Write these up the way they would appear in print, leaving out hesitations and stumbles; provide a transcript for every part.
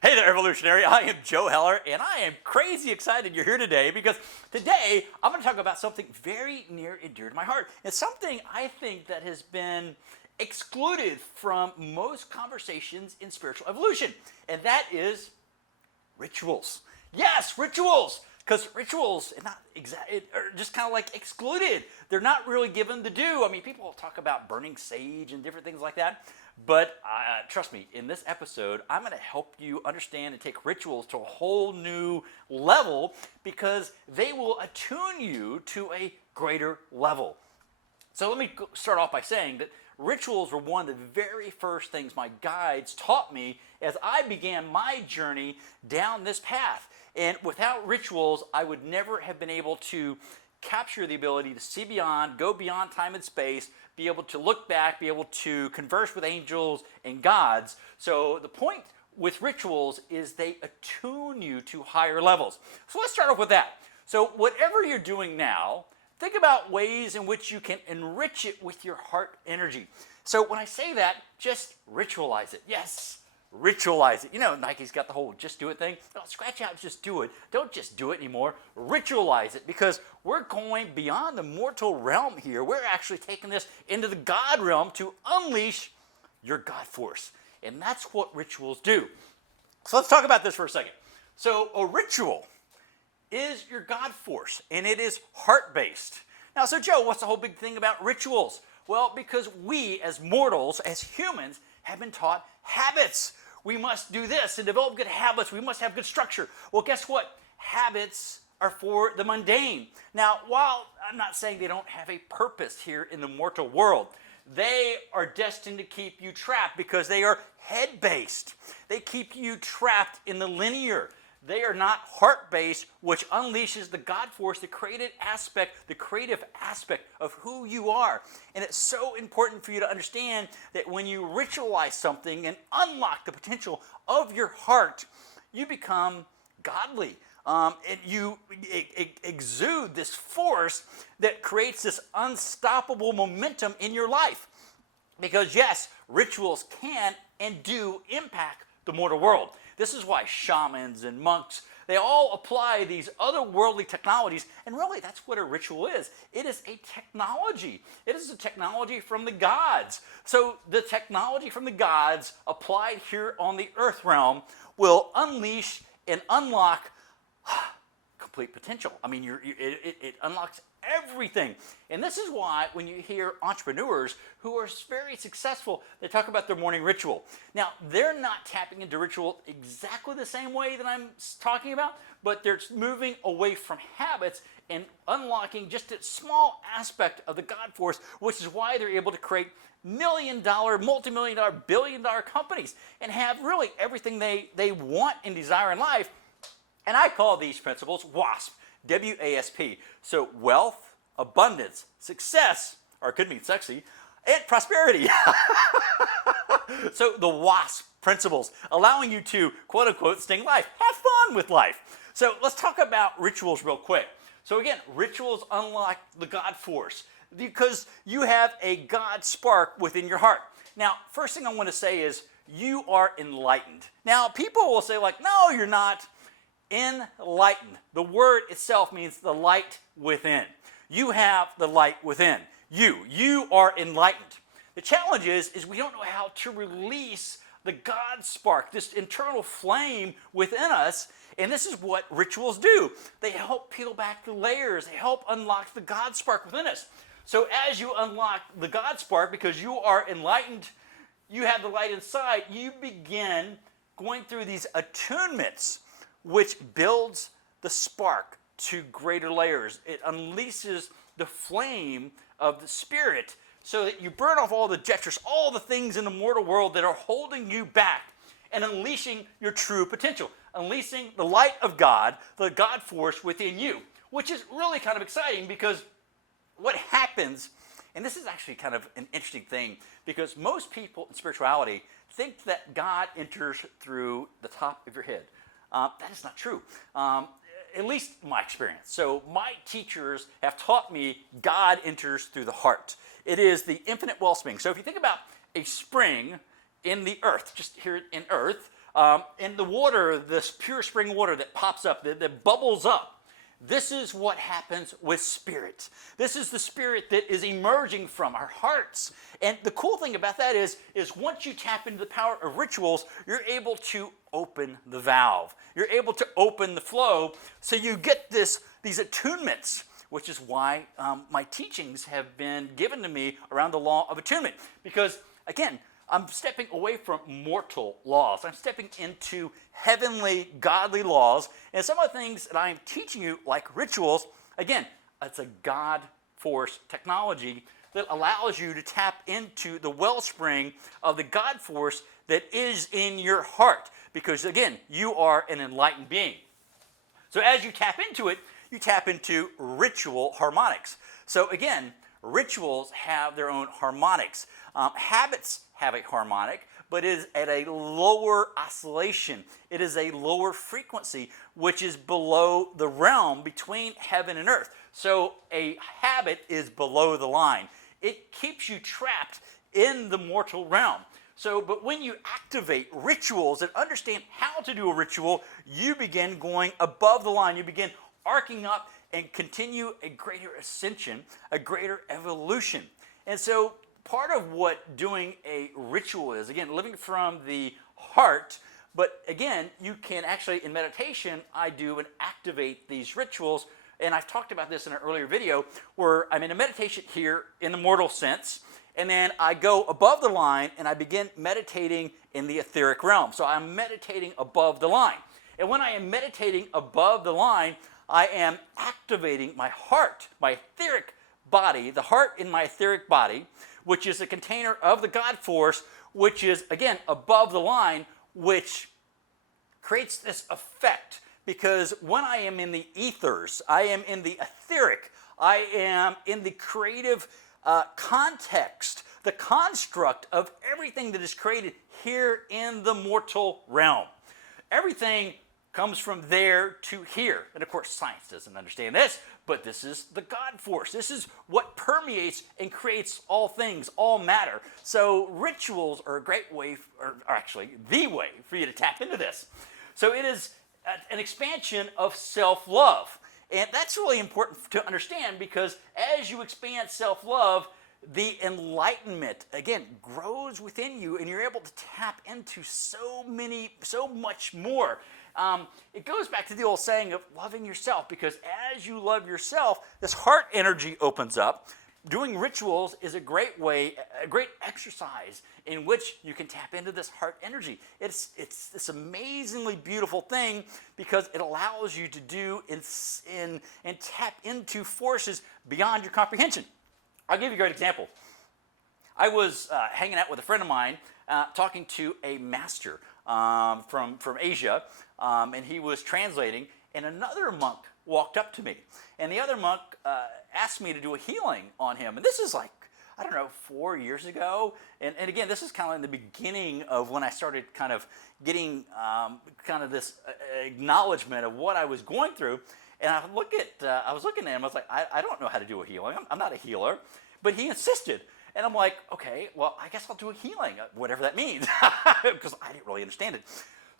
Hey there, Evolutionary. I am Joe Heller, and I am crazy excited you're here today because today I'm going to talk about something very near and dear to my heart. It's something I think that has been excluded from most conversations in spiritual evolution, and that is rituals. Yes, rituals. Because rituals are just kind of like excluded. They're not really given the due. I mean, people talk about burning sage and different things like that. But trust me, in this episode, I'm going to help you understand and take rituals to a whole new level because they will attune you to a greater level. So let me start off by saying that rituals were one of the very first things my guides taught me as I began my journey down this path. And without rituals, I would never have been able to capture the ability to see beyond, go beyond time and space, be able to look back, be able to converse with angels and gods. So the point with rituals is they attune you to higher levels. So let's start off with that. So whatever you're doing now, think about ways in which you can enrich it with your heart energy. So when I say that, just ritualize it. Yes, ritualize it. You know, Nike's got the whole just do it thing. Don't scratch out, just do it. Don't just do it anymore. Ritualize it because we're going beyond the mortal realm here. We're actually taking this into the God realm to unleash your God force. And that's what rituals do. So let's talk about this for a second. So a ritual is your God force, and it is heart-based. Now, so Joe, what's the whole big thing about rituals? Well, because we as mortals, as humans, have been taught habits. We must do this and develop good habits. We must have good structure. Well, guess what? Habits are for the mundane. Now, while I'm not saying they don't have a purpose here in the mortal world, they are destined to keep you trapped because they are head-based. They keep you trapped in the linear. They are not heart-based, which unleashes the God force, the creative aspect of who you are. And it's so important for you to understand that when you ritualize something and unlock the potential of your heart, you become godly. And you exude this force that creates this unstoppable momentum in your life. Because yes, rituals can and do impact the mortal world. This is why shamans and monks, they all apply these otherworldly technologies, and really that's what a ritual is. It is a technology. It is a technology from the gods. So the technology from the gods applied here on the earth realm will unleash and unlock complete potential. I mean, it unlocks everything. And this is why when you hear entrepreneurs who are very successful, they talk about their morning ritual. Now, they're not tapping into ritual exactly the same way that I'm talking about, but they're moving away from habits and unlocking just a small aspect of the God force, which is why they're able to create million-dollar, multi-million-dollar, billion-dollar companies and have really everything they want and desire in life. And I call these principles WASP. W-A-S-P. So wealth, abundance, success, or it could mean sexy, and prosperity. So the WASP principles, allowing you to, quote unquote, sting life. Have fun with life. So let's talk about rituals real quick. So again, rituals unlock the God force because you have a God spark within your heart. Now, first thing I want to say is you are enlightened. Now, people will say like, no, you're not. Enlightened. The word itself means the light within. You have the light within. You are enlightened. The challenge is we don't know how to release the God spark, this internal flame within us, and this is what rituals do. They help peel back the layers. They help unlock the God spark within us. So as you unlock the God spark, because you are enlightened, you have the light inside, you begin going through these attunements, which builds the spark to greater layers. It unleashes the flame of the spirit so that you burn off all the detritus, all the things in the mortal world that are holding you back, and unleashing your true potential, unleashing the light of God, the God force within you, which is really kind of exciting because what happens, and this is actually kind of an interesting thing, because most people in spirituality think that God enters through the top of your head. That is not true, at least my experience. So my teachers have taught me God enters through the heart. It is the infinite wellspring. So if you think about a spring in the earth, just here in earth, in the water, this pure spring water that pops up, that bubbles up. This is what happens with spirit. This is the spirit that is emerging from our hearts. And the cool thing about that is once you tap into the power of rituals, you're able to open the valve. You're able to open the flow, so you get these attunements, which is why my teachings have been given to me around the law of attunement. Because, again, I'm stepping away from mortal laws. I'm stepping into heavenly, godly laws. And some of the things that I am teaching you, like rituals, again, it's a God force technology that allows you to tap into the wellspring of the God force that is in your heart. Because, again, you are an enlightened being. So as you tap into it, you tap into ritual harmonics. So, again, rituals have their own harmonics. Habits have a harmonic, but it is at a lower oscillation. It is a lower frequency, which is below the realm between heaven and earth. So a habit is below the line. It keeps you trapped in the mortal realm. So, but when you activate rituals and understand how to do a ritual, you begin going above the line. You begin arcing up and continue a greater ascension, a greater evolution. And so part of what doing a ritual is, again, living from the heart, but again, you can actually, in meditation, I do and activate these rituals. And I've talked about this in an earlier video where I'm in a meditation here in the mortal sense, and then I go above the line and I begin meditating in the etheric realm. So I'm meditating above the line. And when I am meditating above the line, I am activating my heart, my etheric body, the heart in my etheric body, which is a container of the God force, which is, again, above the line, which creates this effect. Because when I am in the ethers, I am in the etheric, I am in the creative context, the construct of everything that is created here in the mortal realm. Everything comes from there to here. And of course, science doesn't understand this, but this is the God force. This is what permeates and creates all things, all matter. So rituals are a great way, or actually the way for you to tap into this. So it is an expansion of self-love. And that's really important to understand, because as you expand self-love, the enlightenment, again, grows within you, and you're able to tap into so much more. It goes back to the old saying of loving yourself, because as you love yourself, this heart energy opens up. Doing rituals is a great way, a great exercise in which you can tap into this heart energy. It's this amazingly beautiful thing, because it allows you to do and tap into forces beyond your comprehension. I'll give you a great example. I was hanging out with a friend of mine, talking to a master from Asia, and he was translating, and another monk walked up to me. And the other monk asked me to do a healing on him. And this is like, I don't know, 4 years ago. And again, this is kind of in the beginning of when I started kind of getting kind of this acknowledgement of what I was going through. And I was looking at him, I was like, I don't know how to do a healing. I'm not a healer. But he insisted. And I'm like, okay, well, I guess I'll do a healing, whatever that means, because I didn't really understand it.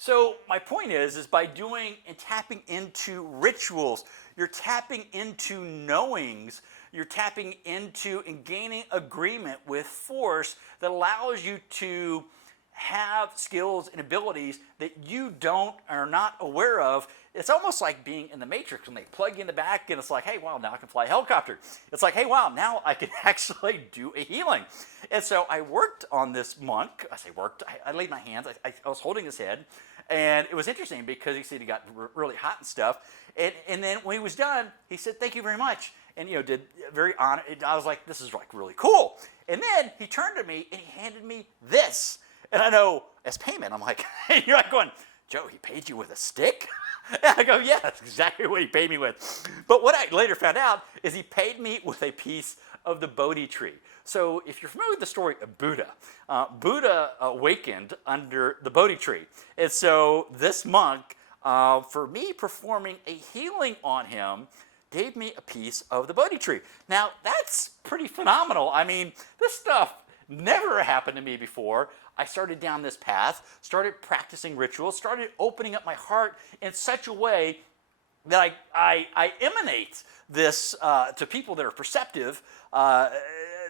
So my point is by doing and tapping into rituals, you're tapping into knowings, you're tapping into and gaining agreement with force that allows you to have skills and abilities that you are not aware of. It's almost like being in the Matrix when they plug you in the back and it's like, hey, wow, now I can fly a helicopter. It's like, hey, wow, now I can actually do a healing. And so I worked on this monk. I say worked. I laid my hands. I was holding his head. And it was interesting because he said he got really hot and stuff. And then when he was done, he said, thank you very much. And, did very honored. I was like, this is like really cool. And then he turned to me and he handed me this. And I know, as payment, I'm like, you're like going, Joe, he paid you with a stick? And I go, yeah, that's exactly what he paid me with. But what I later found out is he paid me with a piece of the Bodhi tree. So if you're familiar with the story of Buddha, Buddha awakened under the Bodhi tree. And so this monk, for me performing a healing on him, gave me a piece of the Bodhi tree. Now, that's pretty phenomenal. I mean, this stuff never happened to me before. I started down this path, started practicing rituals, started opening up my heart in such a way that I emanate this to people that are perceptive,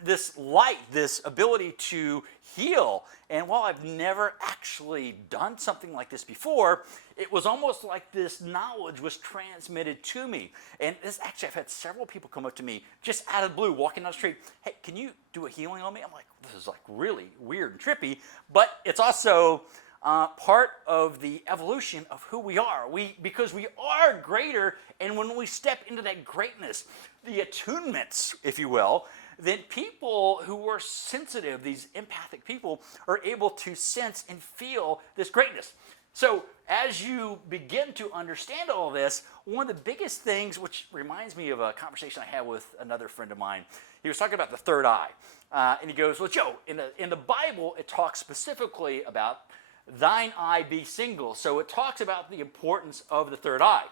this light, this ability to heal. And while I've never actually done something like this before, it was almost like this knowledge was transmitted to me. And this actually, I've had several people come up to me just out of the blue, walking down the street. Hey, can you do a healing on me? I'm like, this is like really weird and trippy, but it's also part of the evolution of who we are. Because we are greater, and when we step into that greatness, the attunements, if you will, then people who are sensitive, these empathic people, are able to sense and feel this greatness. So as you begin to understand all this, one of the biggest things, which reminds me of a conversation I had with another friend of mine, he was talking about the third eye. And he goes, well, Joe, in the Bible, it talks specifically about thine eye be single. So it talks about the importance of the third eye.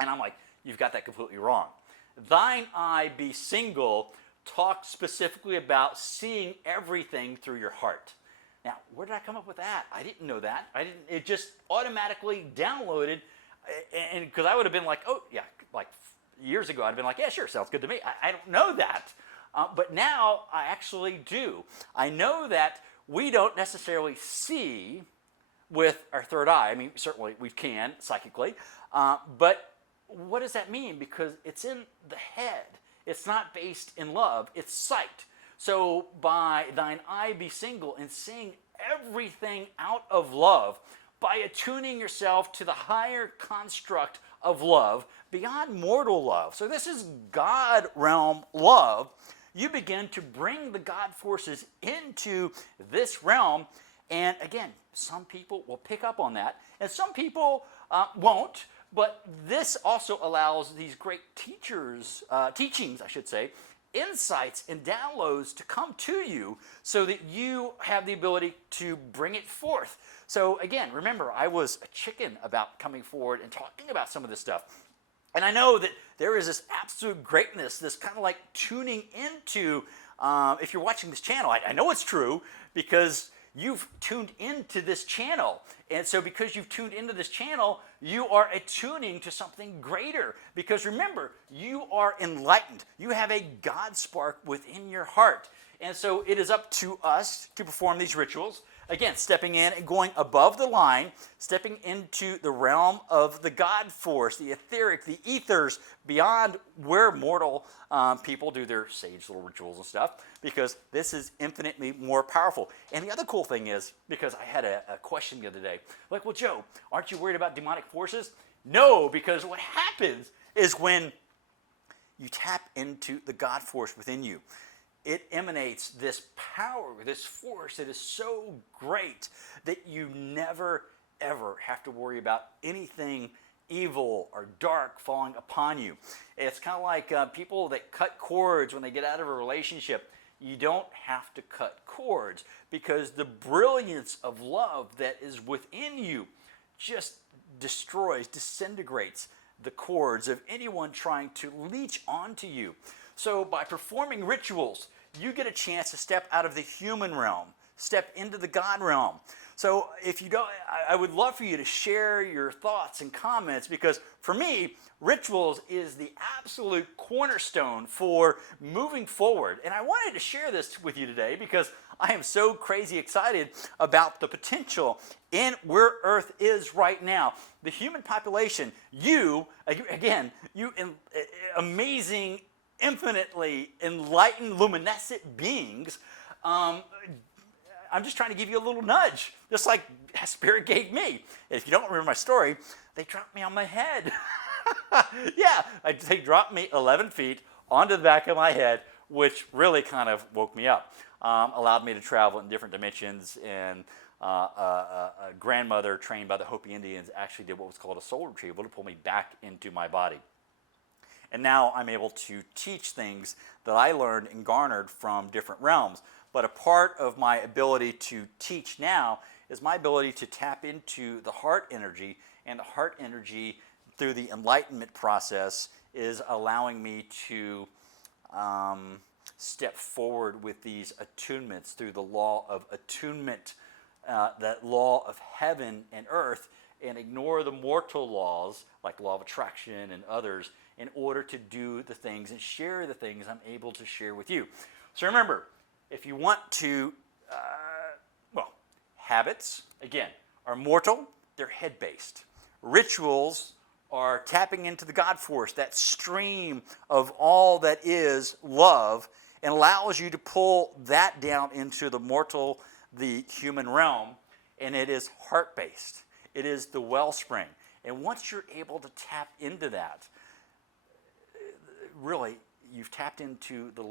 And I'm like, you've got that completely wrong. Thine eye be single talks specifically about seeing everything through your heart. Now, where did I come up with that? I didn't know that. It just automatically downloaded, and because I would have been like, oh, yeah, like years ago, I'd have been like, yeah, sure, sounds good to me. I don't know that. But now I actually do. I know that we don't necessarily see with our third eye. I mean, certainly we can psychically, but what does that mean? Because it's in the head. It's not based in love, it's sight. So by thine eye be single and seeing everything out of love, by attuning yourself to the higher construct of love beyond mortal love. So this is God realm love. You begin to bring the God forces into this realm. And again, some people will pick up on that, and some people won't. But this also allows these great teachings, I should say, insights and downloads to come to you so that you have the ability to bring it forth. So again, remember, I was a chicken about coming forward and talking about some of this stuff. And I know that there is this absolute greatness, this kind of like tuning into, if you're watching this channel, I know it's true because you've tuned into this channel. And so because you've tuned into this channel, you are attuning to something greater. Because remember, you are enlightened. You have a God spark within your heart. And so it is up to us to perform these rituals. Again, stepping in and going above the line, stepping into the realm of the God force, the etheric, the ethers, beyond where mortal people do their sage little rituals and stuff, because this is infinitely more powerful. And the other cool thing is, because I had a question the other day, like, well, Joe, aren't you worried about demonic forces? No, because what happens is when you tap into the God force within you, it emanates this power, this force that is so great that you never, ever have to worry about anything evil or dark falling upon you. It's kind of like people that cut cords when they get out of a relationship. You don't have to cut cords because the brilliance of love that is within you just destroys, disintegrates the cords of anyone trying to leech onto you. So by performing rituals, you get a chance to step out of the human realm, step into the God realm. So if you don't, I would love for you to share your thoughts and comments, because for me, rituals is the absolute cornerstone for moving forward. And I wanted to share this with you today because I am so crazy excited about the potential in where Earth is right now. The human population, you amazing, infinitely enlightened, luminescent beings, I'm just trying to give you a little nudge, just like Spirit gave me. If you don't remember my story, they dropped me on my head. Yeah, they dropped me 11 feet onto the back of my head, which really kind of woke me up. Allowed me to travel in different dimensions, and a grandmother trained by the Hopi Indians actually did what was called a soul retrieval to pull me back into my body. And now I'm able to teach things that I learned and garnered from different realms. But a part of my ability to teach now is my ability to tap into the heart energy, and the heart energy through the enlightenment process is allowing me to step forward with these attunements through the law of attunement, that law of heaven and earth, and ignore the mortal laws like law of attraction and others in order to do the things and share the things I'm able to share with you. So remember, if you want to, habits, again, are mortal, they're head-based. Rituals are tapping into the God force, that stream of all that is love, and allows you to pull that down into the mortal, the human realm, and it is heart-based. It is the wellspring. And once you're able to tap into that, really, you've tapped into the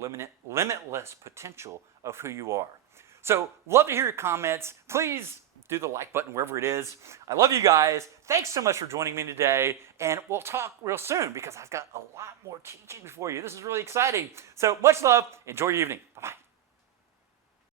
limitless potential of who you are. So, love to hear your comments. Please do the like button wherever it is. I love you guys. Thanks so much for joining me today. And we'll talk real soon because I've got a lot more teaching for you. This is really exciting. So, much love. Enjoy your evening. Bye-bye.